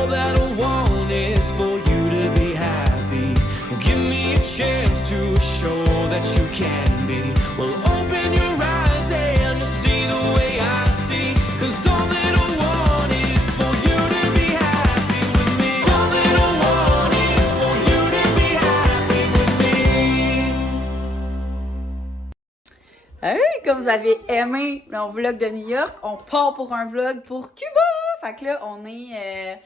all that I want is for you to be happy. Give me a chance to show that you can be. Well, open your eyes and see the way I see. 'Cause all that I want is for you to be happy with me. All that I want is for you to be happy with me. Hey, comme vous avez aimé mon vlog de New York, on part pour un vlog pour Cuba! Fait que là, on est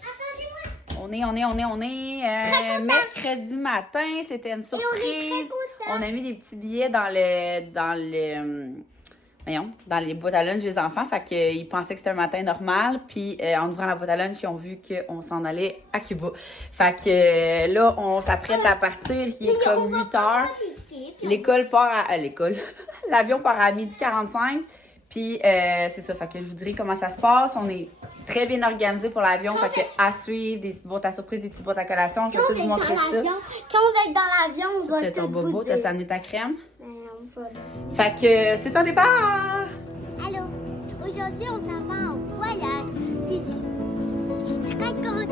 mercredi matin, c'était une surprise. On a mis des petits billets dans les boîtes à lunch des enfants. Fait qu'ils pensaient que c'était un matin normal. Puis en ouvrant la boîte à lunch, ils ont vu qu'on s'en allait à Cuba. Fait que là, on s'apprête à partir. Il est comme 8 heures. L'école part à l'école. L'avion part à 12h45. Puis c'est ça. Fait que je vous dirai comment ça se passe. On est très bien organisé pour l'avion. Fait que à suivre, des petites boîtes à surprise, des petites boîtes à collation. Je vais tout vous montrer ça. Quand on va être dans l'avion, on va tout tout bobo. vous dire. T'as amené ta crème? Fait que c'est ton départ! Allô, aujourd'hui on s'en va en voyage. Puis je suis très contente.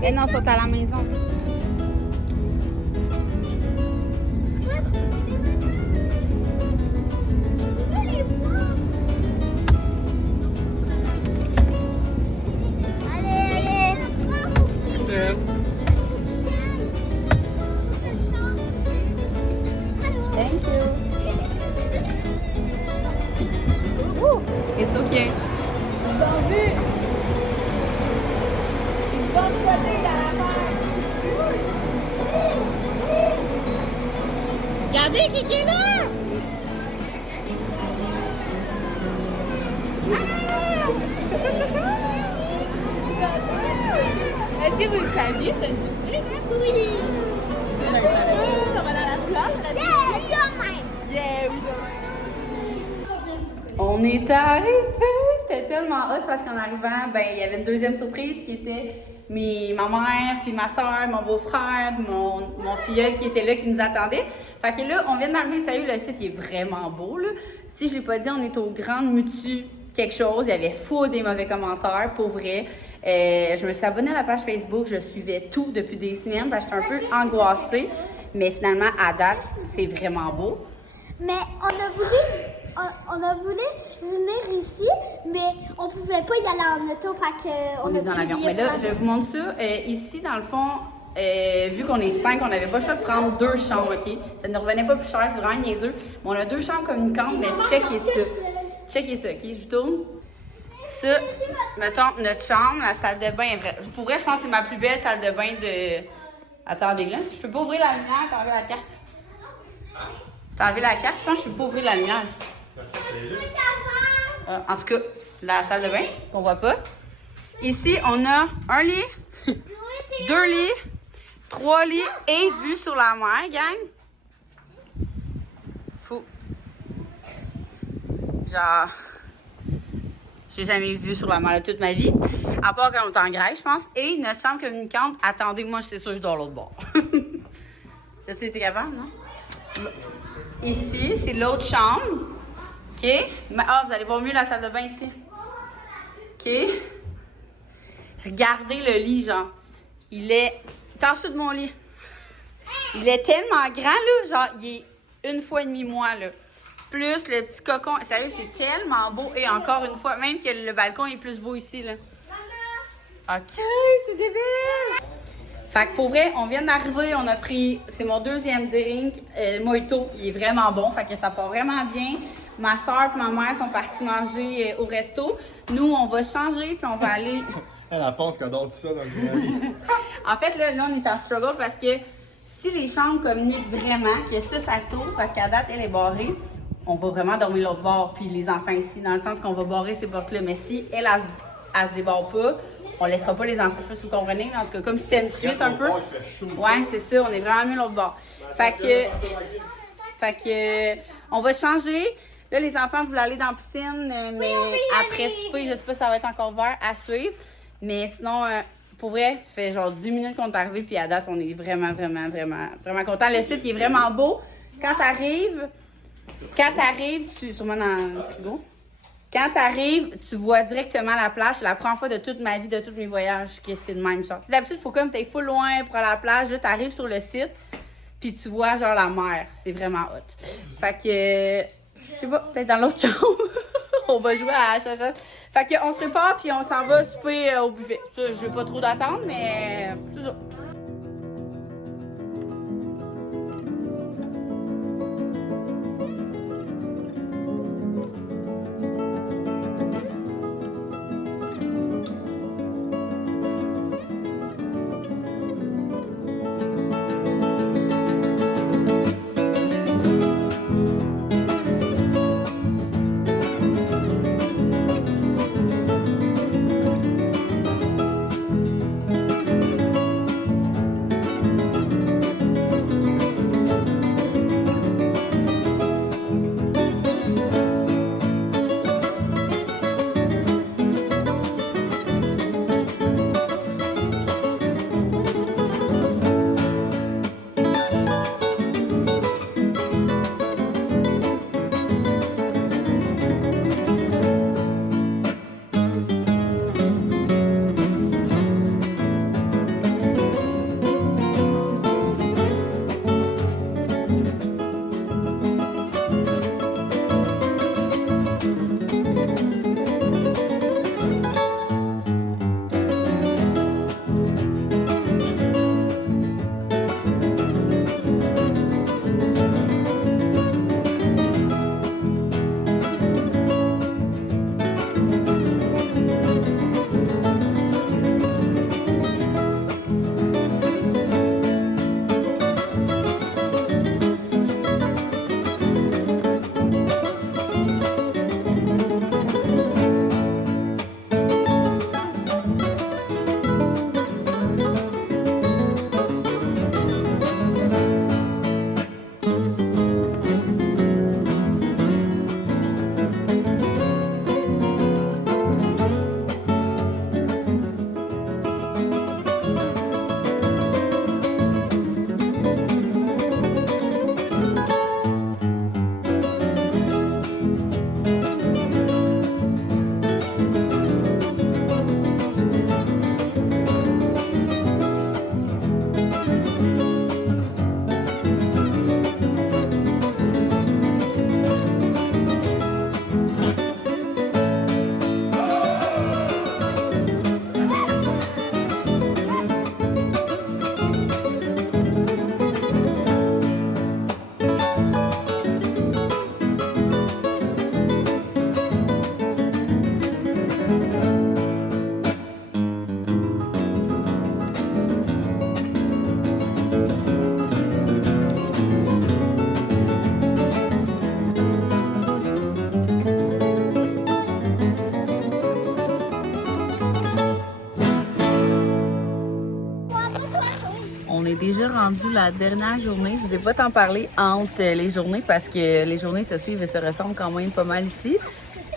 Eh non, ils sont à la maison. Thank you. It's okay. Regardez, Kiki est là! Est-ce que vous le saviez, c'est une surprise? Oui. On va aller à la plage? Yeah, oui, on est arrivé! C'était tellement hot parce qu'en arrivant, ben, il y avait une deuxième surprise qui était ma mère, puis ma soeur, mon beau-frère, mon filleul qui était là, qui nous attendait. Fait que là, on vient d'arriver, sérieux, le site il est vraiment beau, là. Si je l'ai pas dit, on est au Grand Mutu quelque chose. Il y avait full des mauvais commentaires, pour vrai. Je me suis abonnée à la page Facebook, je suivais tout depuis des semaines, parce que j'étais un peu angoissée. Mais finalement, à date, c'est vraiment beau. Mais on a voulu venir ici, mais on pouvait pas y aller en auto, fait que on est dans l'avion. Mais là, je vous montre ça. Ici, dans le fond, vu qu'on est 5, on n'avait pas le choix de prendre 2 chambres, OK? Ça ne revenait pas plus cher, c'est vraiment niaiseux. Mais on a 2 chambres communicantes, mais checkez ça. Checkez ça, OK? Je vous tourne. Ça, mettons, notre chambre, la salle de bain est vraie. Pour vrai, je pense que c'est ma plus belle salle de bain de... Attendez, là. Je peux pas ouvrir la lumière, t'as enlevé la carte. T'as enlevé la carte, je pense que je peux pas ouvrir la lumière. En tout cas, la salle de bain, qu'on voit pas. Ici, on a un lit, 2 lits, 3 lits et vue sur la mer, gang. Fou. Genre, j'ai jamais vu sur la mer de toute ma vie. À part quand on est en Grèce, je pense. Et notre chambre communicante, attendez, moi, c'est sûr que je dors l'autre bord. Ça, c'était capable, non? Ici, c'est l'autre chambre. OK? Ah, vous allez voir mieux la salle de bain ici. OK? Regardez le lit, genre. Il est... T'es en dessous de mon lit. Il est tellement grand, là. Genre, il est 1,5 fois moi, là. plus le petit cocon. Sérieux, c'est tellement beau. Et encore une fois, même que le balcon est plus beau ici, là. OK, c'est débile! Fait que pour vrai, on vient d'arriver, on a pris, c'est mon deuxième drink, Mojito, il est vraiment bon, fait que ça part vraiment bien. Ma soeur et ma mère sont parties manger au resto. Nous, on va changer, puis on va aller... Elle pense qu'on dort tout ça dans le vie. En fait, là, on est en struggle parce que si les chambres communiquent vraiment, que ça s'ouvre, parce qu'à date, elle est barrée, on va vraiment dormir l'autre bord, puis les enfants ici, dans le sens qu'on va barrer ces portes-là. Mais si elle se débarre pas, on laissera pas les enfants, je sais pas si vous comprenez, en tout cas, comme si c'était une suite un peu. Ouais, c'est ça, on est vraiment mieux l'autre bord. Fait que, on va changer. Là, les enfants voulaient aller dans la piscine, mais après souper, je sais pas si ça va être encore vert à suivre. Mais sinon, pour vrai, ça fait genre 10 minutes qu'on est arrivé, puis à date, on est vraiment contents. Le site, il est vraiment beau. Quand t'arrives, sûrement dans le frigo. Quand t'arrives, tu vois directement la plage. C'est la première fois de toute ma vie, de tous mes voyages, que c'est le même genre. D'habitude, il faut comme t'es full loin pour aller à la plage. Là, t'arrives sur le site, puis tu vois genre la mer. C'est vraiment hot. Fait que, je sais pas, peut-être dans l'autre chambre. On va jouer à HHS. Fait que, on se prépare, puis on s'en va souper au buffet. Ça, je veux pas trop d'attendre, mais c'est ça. déjà rendu la dernière journée. Je ne vous ai pas tant parlé entre les journées parce que les journées se suivent et se ressemblent quand même pas mal ici.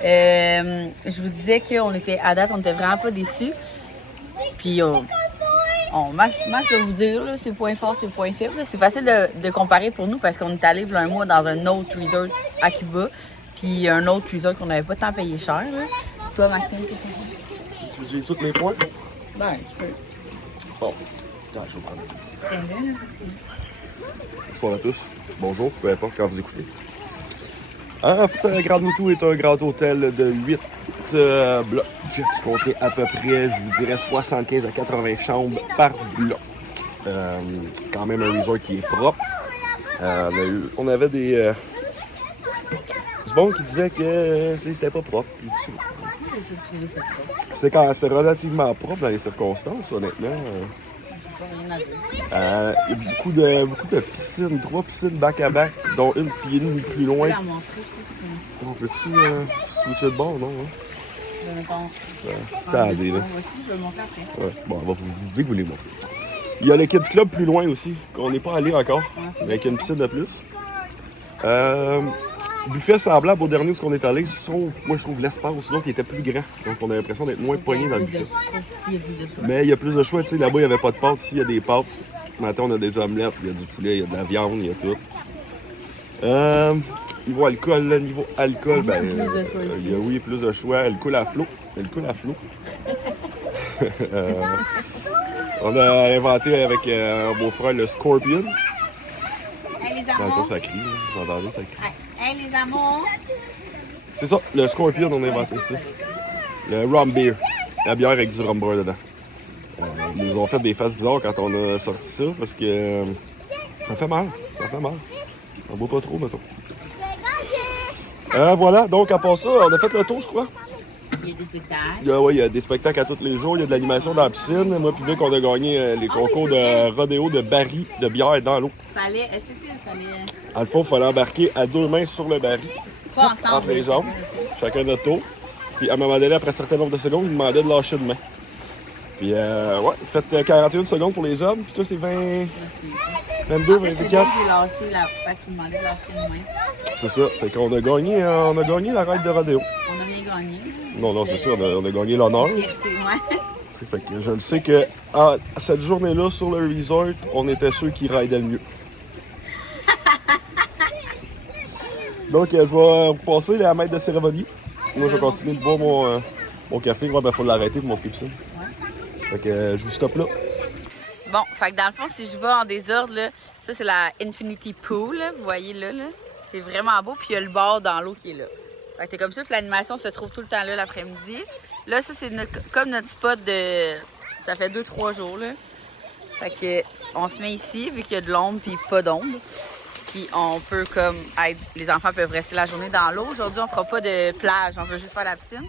Je vous disais qu'on était, à date, on n'était vraiment pas déçus. Puis, Max va vous dire, là, c'est point fort, c'est point faible. C'est facile de comparer pour nous parce qu'on est allé il y a un mois dans un autre resort à Cuba. Puis un autre resort qu'on n'avait pas tant payé cher. Là. Toi, Maxime, qu'est-ce que tu Tu utilises tous mes points? Ben, tu peux. Bon, attends, je vais prendre. Tiens-le, là, parce que... Bonsoir à tous. Bonjour, peu importe quand vous écoutez. Grand Moutou est un grand hôtel de 8 blocs qui contient à peu près, je vous dirais, 75 à 80 chambres par bloc. Quand même un resort qui est propre. On avait des... du monde qui disait que c'était pas propre. C'est relativement propre dans les circonstances, honnêtement. Il y a beaucoup de piscines, 3 piscines back-à-back, dont une pied nue plus loin. On peut-tu switcher de bord, non? Attendez, là. Ouais. Bon, on va vous les montrer. Il y a le Kids Club plus loin aussi, qu'on n'est pas allé encore, avec une piscine de plus. Buffet semblable au dernier où on est allé, sauf, moi je trouve l'espace, l'autre il était plus grand. Donc on a l'impression d'être moins poigné dans le buffet. Mais il y a plus de choix, tu sais, là-bas il n'y avait pas de pâtes, ici il y a des pâtes. Maintenant on a des omelettes, il y a du poulet, il y a de la viande, il y a tout. Niveau alcool, ben, il y a oui, plus de choix. Elle coule à flot. On a inventé avec mon beau-frère le Scorpion. Hey, les Dans amours. ça crie, vous entendez, ça crie. Hey, les amours. C'est ça, le Scorpion, on a inventé ça. Le rum beer. La bière avec du rum beer dedans. Ils nous ont fait des faces bizarres quand on a sorti ça parce que ça fait mal. On boit pas trop, mettons. Voilà, donc à part ça, on a fait le tour, je crois. Il y a des spectacles. Il y a des spectacles à tous les jours, il y a de l'animation dans la piscine. Moi puis Vic, on a gagné les concours de rodéo de barils de bière dans l'eau. Est-ce que il fallait... À le fond, il fallait embarquer à 2 mains sur le baril, Pas ensemble. entre les jambes, chacun notre tour. Puis à un moment donné, après un certain nombre de secondes, il demandait de lâcher une main. Puis faites 41 secondes pour les hommes, puis toi c'est 20... 22, 24. J'ai lâché parce qu'il demandait de lâcher une main. C'est ça, fait qu'on a gagné la ride de rodéo. On a bien gagné. Non, c'est ça, on a gagné l'honneur. Fierté, ouais. Fait que je le sais que cette journée-là, sur le resort, on était ceux qui ridaient le mieux. Donc, je vais vous passer la maître de cérémonie. Moi, je vais continuer de boire mon café. Ouais, ben, faut l'arrêter pour mon ça. Fait que je vous stoppe là. Bon, fait que dans le fond, si je vais en désordre, là, ça c'est la Infinity Pool, là, vous voyez là. C'est vraiment beau, puis il y a le bar dans l'eau qui est là. Fait que t'es comme ça, puis l'animation se trouve tout le temps là l'après-midi. Là, ça c'est comme notre spot de... Ça fait 2-3 jours, là. Fait que on se met ici, vu qu'il y a de l'ombre, puis pas d'ombre. Puis on peut comme être... Les enfants peuvent rester la journée dans l'eau. Aujourd'hui, on fera pas de plage, on veut juste faire la piscine.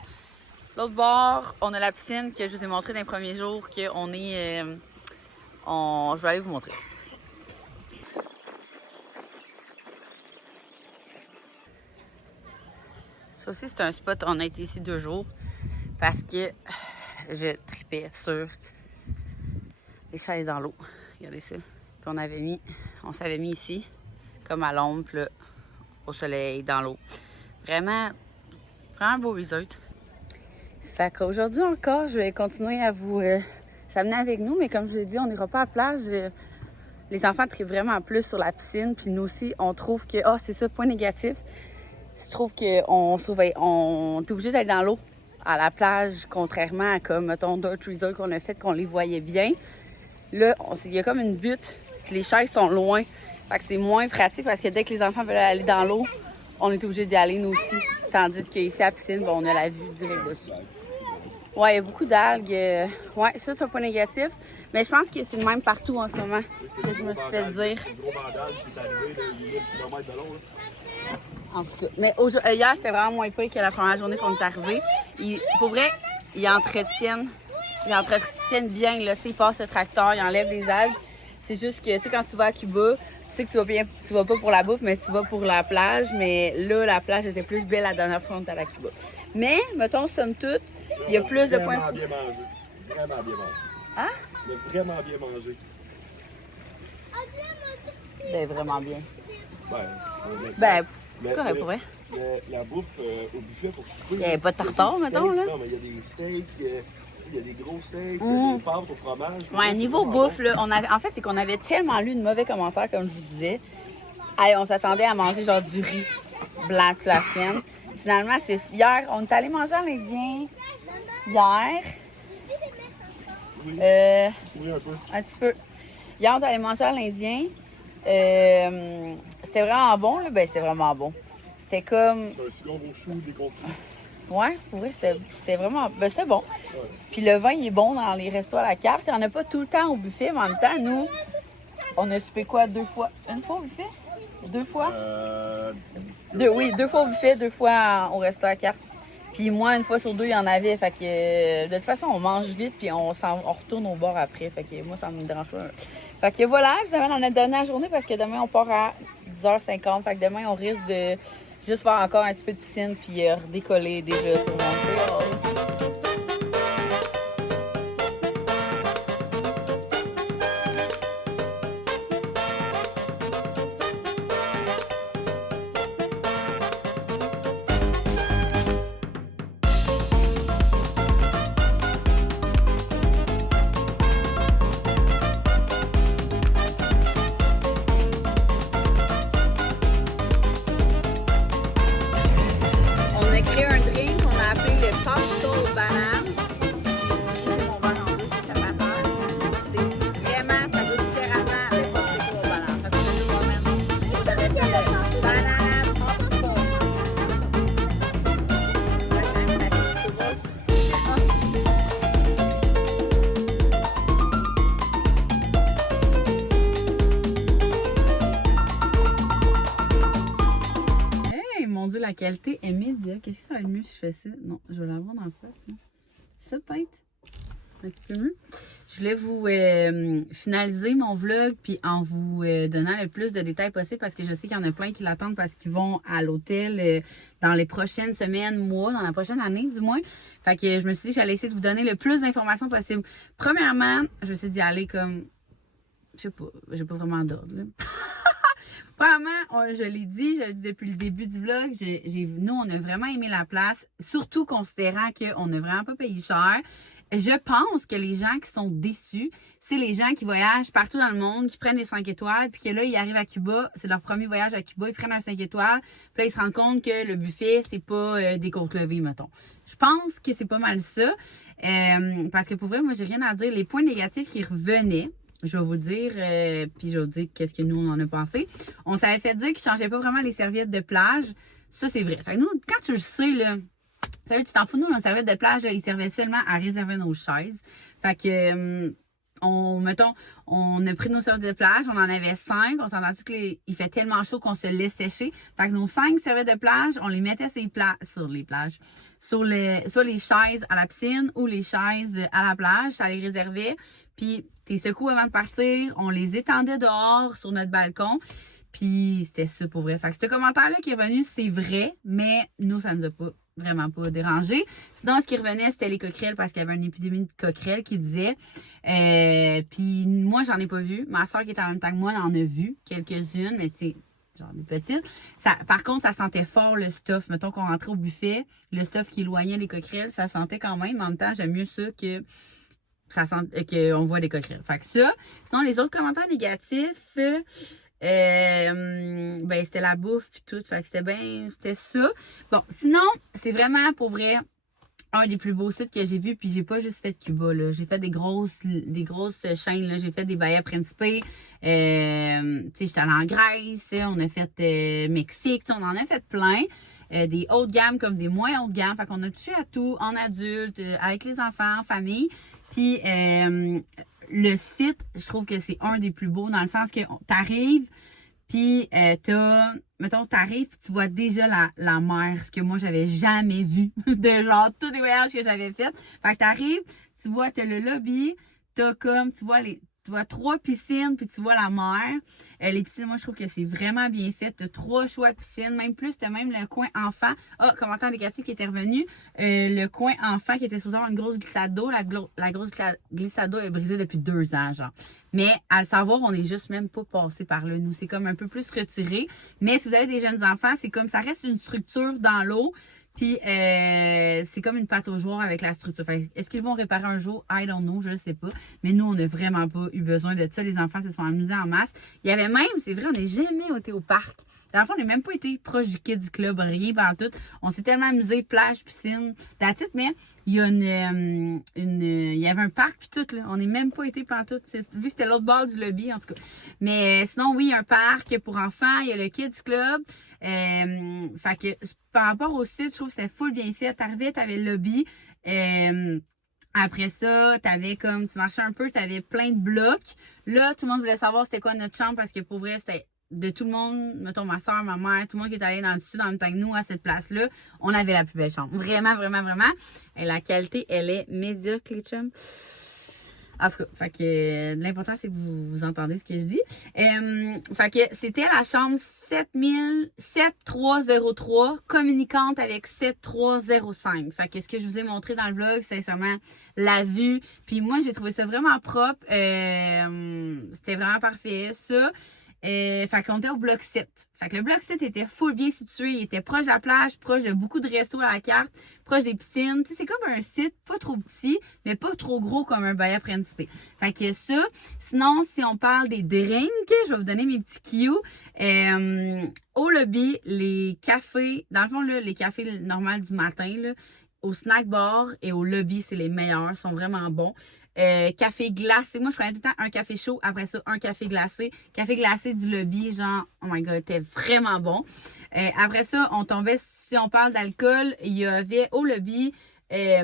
L'autre bord, on a la piscine que je vous ai montré dans les premiers jours, qu'on est... Je vais aller vous montrer. Ça aussi, c'est un spot. On a été ici 2 jours parce que je tripais sur les chaises dans l'eau. Regardez ça. Puis on s'avait mis ici, comme à l'ombre, là, au soleil, dans l'eau. Vraiment un beau resort. Fait qu'aujourd'hui encore, je vais continuer à vous s'amener avec nous, mais comme je vous ai dit, on n'ira pas à la plage. Les enfants trient vraiment plus sur la piscine, puis nous aussi, on trouve que, c'est ça, point négatif. Je trouve qu'on est obligé d'être dans l'eau à la plage, contrairement à, comme, mettons, d'autres resorts qu'on a fait, qu'on les voyait bien. Là, il y a comme une butte, puis les chaises sont loin. Fait que c'est moins pratique parce que dès que les enfants veulent aller dans l'eau, on est obligé d'y aller, nous aussi. Tandis qu'ici, à la piscine, on a la vue direct dessus. Ouais, il y a beaucoup d'algues. Ouais, ça, c'est un point négatif. Mais je pense que c'est le même partout en ce moment, que je me suis fait dire. En tout cas. Mais hier, c'était vraiment moins pire que la première journée qu'on est arrivé. Pour vrai, ils entretiennent bien. Là, ils passent le tracteur, ils enlèvent les algues. C'est juste que, tu sais, quand tu vas à Cuba, tu sais que tu vas pas pour la bouffe, mais tu vas pour la plage. Mais là, la plage était plus belle la dernière fois qu'on était à Cuba. Mais, mettons, somme toute, il y a plus de points... Vraiment bien mangé. Vraiment bien mangé. Hein? Vraiment bien mangé. Ben, vraiment bien. Ben, correct, pour vrai. La bouffe au buffet pour souper... Il n'y avait pas de tartare, mettons, là? Non, mais il y a des steaks, il y a des gros steaks, il y a des pâtes au fromage. Ouais, niveau bouffe, là, en fait, c'est qu'on avait tellement lu de mauvais commentaires, comme je vous disais. Hey, on s'attendait à manger genre du riz blanc toute la semaine. Finalement, c'est hier, on est allé manger à l'Indien hier. Oui, un peu. Un petit peu. Hier, on est allé manger à l'Indien. C'était vraiment bon, là. Ben, c'était vraiment bon. c'était comme... Un cigare au chou déconstruit. Ouais, pour vrai, c'était vraiment... Ben, c'était bon. Puis le vin, il est bon dans les restos à la carte. Il n'y en a pas tout le temps au buffet, mais en même temps, nous, on a soupé quoi, 2 fois? Une fois au buffet? 2 fois? Oui, 2 fois au buffet, 2 fois au resto à la carte. Puis moi, 1 fois sur 2, il y en avait. Fait que de toute façon, on mange vite puis on retourne au bar après. Fait que moi, ça me dérange pas. Fait que voilà, je vous amène dans notre dernière journée parce que demain, on part à 10h50. Fait que demain, on risque de juste faire encore un petit peu de piscine puis redécoller déjà pour Montréal. On a créé un drink qu'on a appelé le Popsicle Banane. C'est mon verre en deux, ça fait peur. C'est vraiment, ça goûte littéralement le Popsicle Banane. Fait qu'on a deux moments. Ça reste le banane Popsicle. Hey, mon Dieu, la qualité est médiocre. Qu'est-ce que ça va être mieux si je fais ça? Non, je vais l'avoir dans le face. Hein. Ça, peut-être? Un petit peu mieux. Je voulais vous finaliser mon vlog puis en vous donnant le plus de détails possible parce que je sais qu'il y en a plein qui l'attendent parce qu'ils vont à l'hôtel dans les prochaines semaines, mois, dans la prochaine année du moins. Fait que je me suis dit que j'allais essayer de vous donner le plus d'informations possible. Premièrement, je me suis dit aller comme... Je sais pas, j'ai pas vraiment d'ordre, là. Premièrement, je l'ai dit depuis le début du vlog, nous, on a vraiment aimé la place, surtout considérant qu'on n'a vraiment pas payé cher. Je pense que les gens qui sont déçus, c'est les gens qui voyagent partout dans le monde, qui prennent des 5 étoiles, puis que là, ils arrivent à Cuba, c'est leur premier voyage à Cuba, ils prennent un 5 étoiles, puis là, ils se rendent compte que le buffet, c'est pas des côtes levées, mettons. Je pense que c'est pas mal ça, parce que pour vrai, moi, j'ai rien à dire. Les points négatifs qui revenaient, je vais vous le dire, puis je vais vous dire qu'est-ce que nous, on en a pensé. On s'avait fait dire qu'ils ne changeaient pas vraiment les serviettes de plage. Ça, c'est vrai. Fait que nous, quand tu le sais, là, tu t'en fous, nous, nos serviettes de plage, là, ils servaient seulement à réserver nos chaises. Fait que, on a pris nos serviettes de plage, on en avait 5. On s'est entendu qu'il fait tellement chaud qu'on se laisse sécher. Fait que nos 5 serviettes de plage, on les mettait sur les plages. Soit les chaises à la piscine ou les chaises à la plage, ça les réservait. Puis, tes secoues avant de partir, on les étendait dehors sur notre balcon. Puis, c'était ça pour vrai. Fait que ce commentaire-là qui est revenu, c'est vrai, mais nous, ça nous a vraiment pas dérangé. Sinon, ce qui revenait, c'était les coquerelles parce qu'il y avait une épidémie de coquerelles qui disait. Puis, moi, j'en ai pas vu. Ma soeur qui était en même temps que moi en a vu quelques-unes, mais tu sais, genre des petites. Par contre, ça sentait fort le stuff. Mettons qu'on rentrait au buffet, le stuff qui éloignait les coquerelles, ça sentait quand même. En même temps, j'aime mieux ça que qu'on voit des coquerelles. Fait que ça. Sinon, les autres commentaires négatifs, ben, c'était la bouffe puis tout. Fait que c'était ça. Bon, sinon, c'est vraiment pour vrai un des plus beaux sites que j'ai vu. Puis j'ai pas juste fait Cuba, là. J'ai fait des grosses chaînes, là. J'ai fait des Bahia Principe. Tu sais, j'étais allée en Grèce. On a fait Mexique. On en a fait plein. Des hautes gammes comme des moins hautes gammes. Fait qu'on a touché à tout en adulte, avec les enfants, en famille. Puis le site, je trouve que c'est un des plus beaux dans le sens que t'arrives, puis t'arrives, tu vois déjà la mer, ce que moi j'avais jamais vu de genre tous les voyages que j'avais fait. Fait que t'arrives, tu vois, t'as le lobby, tu vois 3 piscines, puis tu vois la mer. Les piscines, moi, je trouve que c'est vraiment bien fait. Tu as 3 choix de piscines, même plus. Tu as même le coin enfant. Ah, commentaire négatif qui était revenu. Le coin enfant qui était supposé avoir une grosse glissade d'eau. La grosse glissade d'eau est brisée depuis 2 ans, genre. Mais à le savoir, on n'est juste même pas passé par là. Nous, c'est comme un peu plus retiré. Mais si vous avez des jeunes enfants, c'est comme ça reste une structure dans l'eau. Puis, c'est comme une pâte aux joueurs avec la structure. Est-ce qu'ils vont réparer un jour? I don't know, je ne sais pas. Mais nous, on n'a vraiment pas eu besoin de ça. Les enfants se sont amusés en masse. Il y avait même, c'est vrai, on n'est jamais été au parc. Dans le fond, on n'a même pas été proche du Kids Club, rien partout. On s'est tellement amusé, plage, piscine, that's it, mais il y a il y avait un parc puis tout, là. On n'est même pas été partout. Vu que c'était l'autre bord du lobby, en tout cas. Mais sinon, oui, il y a un parc pour enfants, il y a le Kids Club. Fait que par rapport au site, je trouve que c'était full bien fait. T'arrivais, t'avais le lobby. Après ça, t'avais comme, tu marchais un peu, t'avais plein de blocs. Là, tout le monde voulait savoir c'était quoi notre chambre parce que pour vrai, c'était de tout le monde, mettons ma soeur, ma mère, tout le monde qui est allé dans le sud en même temps que nous à cette place-là, on avait la plus belle chambre. Vraiment, vraiment, vraiment. Et la qualité, elle est médiocre, les chums. En tout cas, fait que l'important, c'est que vous entendez ce que je dis. Fait que c'était la chambre 7303, communicante avec 7305. Fait que ce que je vous ai montré dans le vlog, c'est sincèrement la vue. Puis moi, j'ai trouvé ça vraiment propre. C'était vraiment parfait, ça. Fait qu'on était au bloc 7. Fait que le bloc 7 était full bien situé. Il était proche de la plage, proche de beaucoup de restos à la carte, proche des piscines. Tu sais, c'est comme un site pas trop petit, mais pas trop gros comme un Bahia Principe. Fait que ça. Sinon, si on parle des drinks, je vais vous donner mes petits cues. Au lobby, les cafés, dans le fond, là, les cafés normaux du matin, là, au snack bar et au lobby, c'est les meilleurs, sont vraiment bons. Café glacé. Moi, je prenais tout le temps un café chaud. Après ça, un café glacé. Café glacé du lobby, genre, oh my god, c'était vraiment bon. Après ça, on tombait, si on parle d'alcool, il y avait au lobby,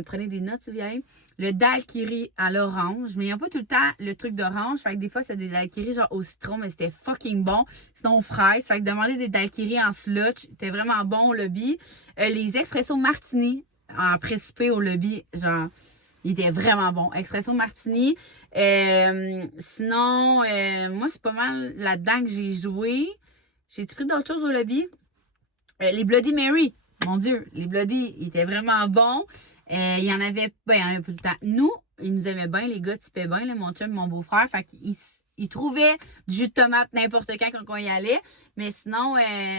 prenez des notes, s'il vous plaît, le daiquiri à l'orange. Mais il n'y a pas tout le temps le truc d'orange. Fait que des fois, c'est des daiquiris genre au citron, mais c'était fucking bon. Sinon, aux fraises. Fait que demander des daiquiris en slotch, c'était vraiment bon au lobby. Les expressos martini en pré-souper au lobby, genre, il était vraiment bon. Expresso martini. Sinon, moi, c'est pas mal là-dedans que j'ai joué. J'ai-tu pris d'autres choses au lobby? Les Bloody Mary. Mon Dieu, les Bloody, ils étaient vraiment bons. Il y en avait pas tout le temps. Nous, ils nous aimaient bien, les gars typaient bien, là, mon chum, mon beau-frère. Fait qu'ils trouvaient du jus de tomate n'importe quand on y allait. Mais sinon,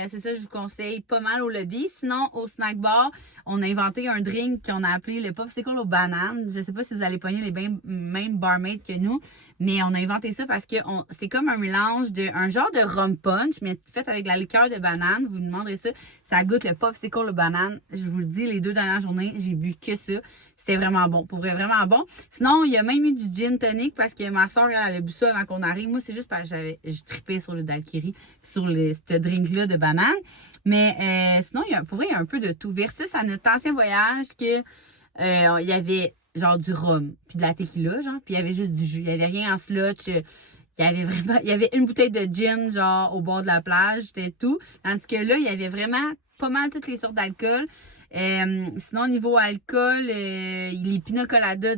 c'est ça, je vous conseille pas mal au lobby. Sinon, au snack bar, on a inventé un drink qu'on a appelé le popsicle aux bananes. Je sais pas si vous allez pogner les mêmes barmaids que nous, mais on a inventé ça parce que c'est comme un mélange un genre de rum punch, mais fait avec la liqueur de banane. Vous demanderez ça. Ça goûte le popsicle aux bananes. Je vous le dis, les 2 dernières journées, j'ai bu que ça. C'était vraiment bon. Pour vrai, vraiment bon. Sinon, il y a même eu du gin tonic parce que ma soeur, elle a bu ça avant qu'on arrive. Moi, c'est juste parce que je tripais sur le daiquiri, sur ce drink-là de banane. Mais sinon, pour vrai, il y a un peu de tout. Versus à notre ancien voyage, il y avait genre du rhum, puis de la tequila, genre, puis il y avait juste du jus. Il n'y avait rien en slotch. Il y avait une bouteille de gin, genre, au bord de la plage, c'était tout. Tandis que là, il y avait vraiment pas mal toutes les sortes d'alcool. Sinon, au niveau alcool, les pina coladas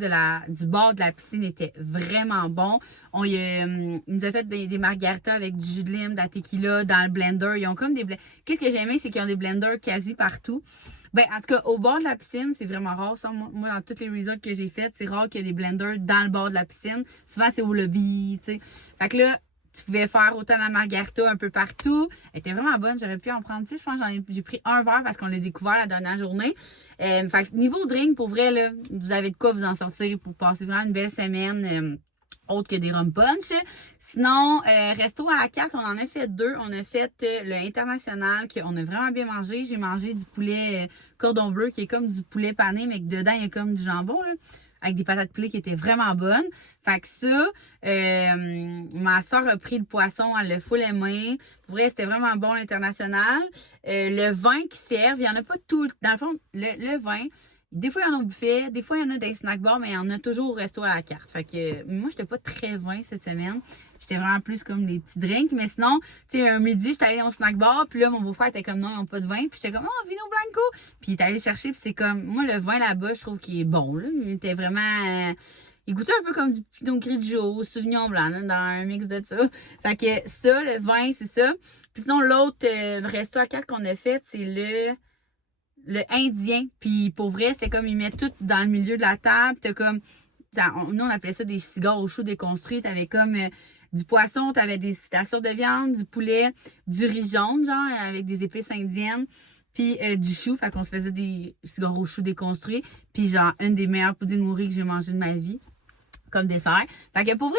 du bord de la piscine étaient vraiment bons. Il nous a fait des margaritas avec du jus de lime, de la tequila, dans le blender. Ils ont comme des Qu'est-ce que j'ai aimé, c'est qu'ils ont des blenders quasi partout. Ben, en tout cas, au bord de la piscine, c'est vraiment rare. Ça, moi, dans toutes les resorts que j'ai faites, c'est rare qu'il y ait des blenders dans le bord de la piscine. Souvent, c'est au lobby, tu sais. Fait que là, tu pouvais faire autant la margarita un peu partout. Elle était vraiment bonne. J'aurais pu en prendre plus. Je pense que j'ai pris un verre parce qu'on l'a découvert la dernière journée. Fait que niveau drink, pour vrai, là, vous avez de quoi vous en sortir pour passer vraiment une belle semaine. Autre que des rum punch. Sinon, resto à la carte, on en a fait 2. On a fait le international, qu'on a vraiment bien mangé. J'ai mangé du poulet cordon bleu, qui est comme du poulet pané, mais que dedans, il y a comme du jambon, là, avec des patates poulet qui étaient vraiment bonnes. Fait que ça, ma soeur a pris le poisson, elle l'a full aimé. Pour vrai, c'était vraiment bon, l'international. Le vin qui servent, il n'y en a pas tout. Dans le fond, le vin, des fois, il y en a au buffet, des fois, il y en a des snack bars, mais il y en a toujours au resto à la carte. Fait que moi, j'étais pas très vin cette semaine. J'étais vraiment plus comme des petits drinks. Mais sinon, tu sais, un midi, j'étais allée au snack bar, puis là, mon beau-frère était comme non, ils n'ont pas de vin. Puis j'étais comme, oh, vino blanco. Puis il est allé chercher, puis c'est comme, moi, le vin là-bas, je trouve qu'il est bon, là. Il était vraiment. Il goûtait un peu comme du Pinot Grigio, Sauvignon blanc, là, dans un mix de ça. Fait que ça, le vin, c'est ça. Puis sinon, l'autre resto à carte qu'on a fait, c'est le indien. Puis pour vrai, c'était comme ils mettent tout dans le milieu de la table. T'as comme, nous on appelait ça des cigares au chaud déconstruits. T'avais comme du poisson, t'avais ta sorte de viande, du poulet, du riz jaune, genre avec des épices indiennes, puis du chou. Fait qu'on se faisait des cigares au chaud déconstruits. Puis genre une des meilleures puddings au riz que j'ai mangé de ma vie comme dessert. Fait que pour vrai,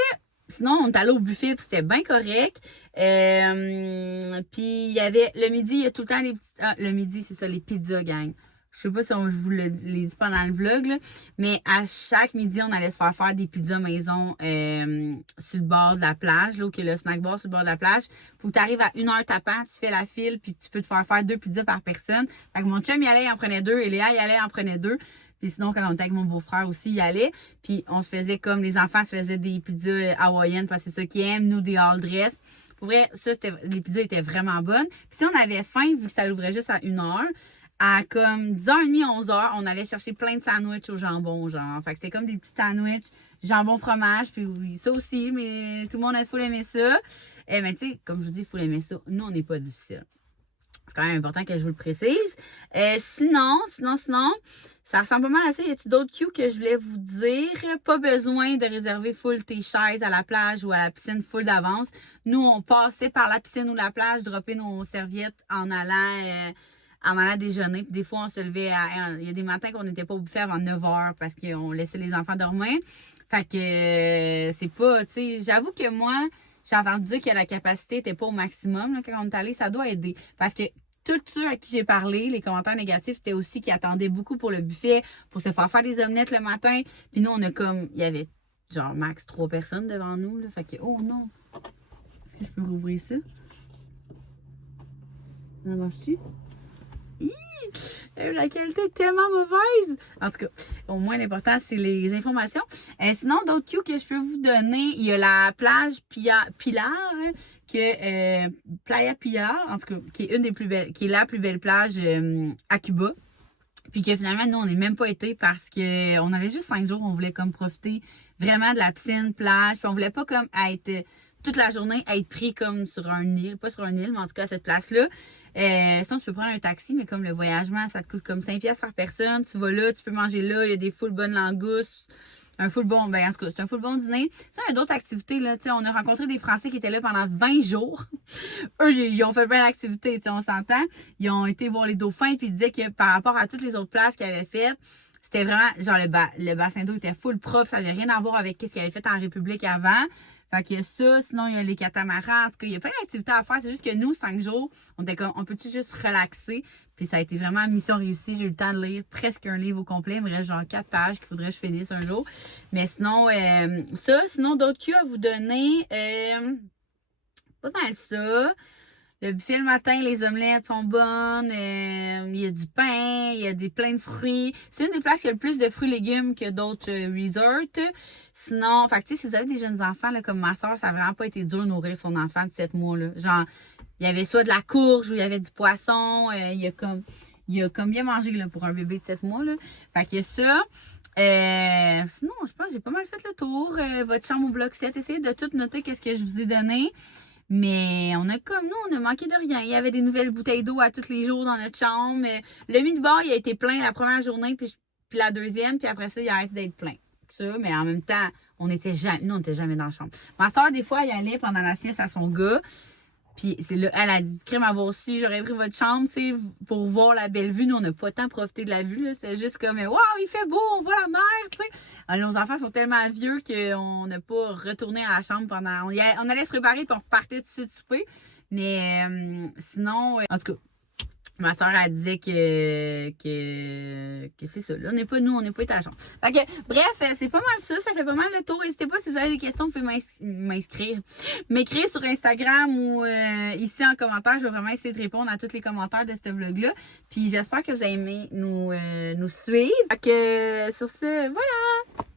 Sinon, on est allé au buffet, puis c'était bien correct. Puis il y avait le midi, il y a tout le temps les petits... Ah, le midi, c'est ça, les pizzas, gang. Je sais pas si on vous l'ai dit pendant le vlog, là, mais à chaque midi, on allait se faire des pizzas maison sur le bord de la plage, là, où il y a le snack bar sur le bord de la plage. Faut que tu arrives à 1h tapant, tu fais la file, puis tu peux te faire 2 pizzas par personne. Fait que mon chum y allait, il en prenait 2, et Léa y allait, il en prenait 2. Puis sinon, quand on était avec mon beau-frère aussi, il allait. Puis on se faisait comme les enfants se faisaient des pizzas hawaïennes, parce que c'est ça qu'ils aiment, nous des all dress. Pour vrai, ça, les pizzas étaient vraiment bonnes. Puis si on avait faim, vu que ça l'ouvrait juste à 1h, à comme 10h30, 11h, on allait chercher plein de sandwichs au jambon, genre. Fait que c'était comme des petits sandwichs, jambon, fromage, puis oui, ça aussi, mais tout le monde a full aimé ça. Mais tu sais, comme je vous dis, il faut aimer ça. Nous, on n'est pas difficile. C'est quand même important que je vous le précise. Sinon, ça ressemble pas mal à ça. Y a-t-il d'autres cues que je voulais vous dire? Pas besoin de réserver full tes chaises à la plage ou à la piscine full d'avance. Nous, on passait par la piscine ou la plage, dropper nos serviettes en allant déjeuner. Puis des fois, on se levait il y a des matins qu'on n'était pas au buffet avant 9h parce qu'on laissait les enfants dormir. Fait que c'est pas, tu sais, j'avoue que moi, j'ai entendu dire que la capacité n'était pas au maximum là, quand on est allé. Ça doit aider. Parce que tous ceux à qui j'ai parlé, les commentaires négatifs, c'était aussi qu'ils attendaient beaucoup pour le buffet, pour se faire des omelettes le matin. Puis nous, on a comme, il y avait genre max 3 personnes devant nous. Là. Fait que, oh non. Est-ce que je peux rouvrir ça? Ça marche-tu? La qualité est tellement mauvaise. En tout cas, au moins l'important, c'est les informations. Sinon, d'autres cues que je peux vous donner, il y a la plage Pilar, Playa Pilar, en tout cas, qui est une des plus belles, qui est la plus belle plage à Cuba. Puis que finalement, nous, on n'est même pas été parce que on avait juste 5 jours, on voulait comme profiter vraiment de la piscine, plage, puis on voulait pas comme être toute la journée être pris comme sur un île, pas sur un île, mais en tout cas à cette place-là. Sinon, tu peux prendre un taxi, mais comme le voyagement, ça te coûte comme 5$ par personne. Tu vas là, tu peux manger là, il y a des full bonnes langoustes, un full bon, ben en tout cas, c'est un full bon dîner. Il y a d'autres activités, là, tu sais, on a rencontré des Français qui étaient là pendant 20 jours. Eux, ils ont fait plein d'activités, tu sais, on s'entend. Ils ont été voir les dauphins, puis ils disaient que par rapport à toutes les autres places qu'ils avaient faites, c'était vraiment, genre, le bassin d'eau était full propre, ça n'avait rien à voir avec ce qu'ils avaient fait en République avant. Fait qu'il y a ça, sinon il y a les catamarans, en tout cas, il y a plein d'activités à faire. C'est juste que nous, 5 jours, on était comme, on peut-tu juste relaxer? Puis ça a été vraiment mission réussie. J'ai eu le temps de lire presque un livre au complet. Il me reste genre 4 pages qu'il faudrait que je finisse un jour. Mais sinon, sinon d'autres cues à vous donner, pas mal ça. Le buffet le matin, les omelettes sont bonnes. Il y a du pain, il y a plein de fruits. C'est une des places qui a le plus de fruits et légumes que d'autres resorts. Sinon, fait que, tu sais, si vous avez des jeunes enfants, là, comme ma soeur, ça n'a vraiment pas été dur de nourrir son enfant de 7 mois. Là. Genre, il y avait soit de la courge ou il y avait du poisson. Il a comme bien mangé là, pour un bébé de 7 mois. Là. Fait qu'il y a ça. Sinon, je pense que j'ai pas mal fait le tour. Votre chambre au bloc 7, essayez de tout noter qu'est-ce que je vous ai donné. Mais on a manqué de rien. Il y avait des nouvelles bouteilles d'eau à tous les jours dans notre chambre. Le mini-bar, il a été plein la première journée, puis la deuxième, puis après ça, il a arrêté d'être plein. Ça, mais en même temps, on n'était jamais dans la chambre. Ma soeur, des fois, elle allait pendant la sieste à son gars. Puis c'est là, elle a dit, crème avoir aussi, j'aurais pris votre chambre, tu sais, pour voir la belle vue. Nous, on n'a pas tant profité de la vue, là. C'est juste comme, waouh, il fait beau, on voit la mer, tu sais. Alors, nos enfants sont tellement vieux qu'on n'a pas retourné à la chambre pendant. On allait se préparer puis on repartait tout de suite souper. Mais sinon, en tout cas, ma soeur, elle disait que c'est ça. Là, on n'est pas été à la chambre. Fait que, bref, c'est pas mal ça. Ça fait pas mal le tour. N'hésitez pas si vous avez des questions, vous pouvez m'écrire sur Instagram ou ici en commentaire. Je vais vraiment essayer de répondre à tous les commentaires de ce vlog-là. Puis j'espère que vous avez aimé nous suivre. Fait que, sur ce, voilà!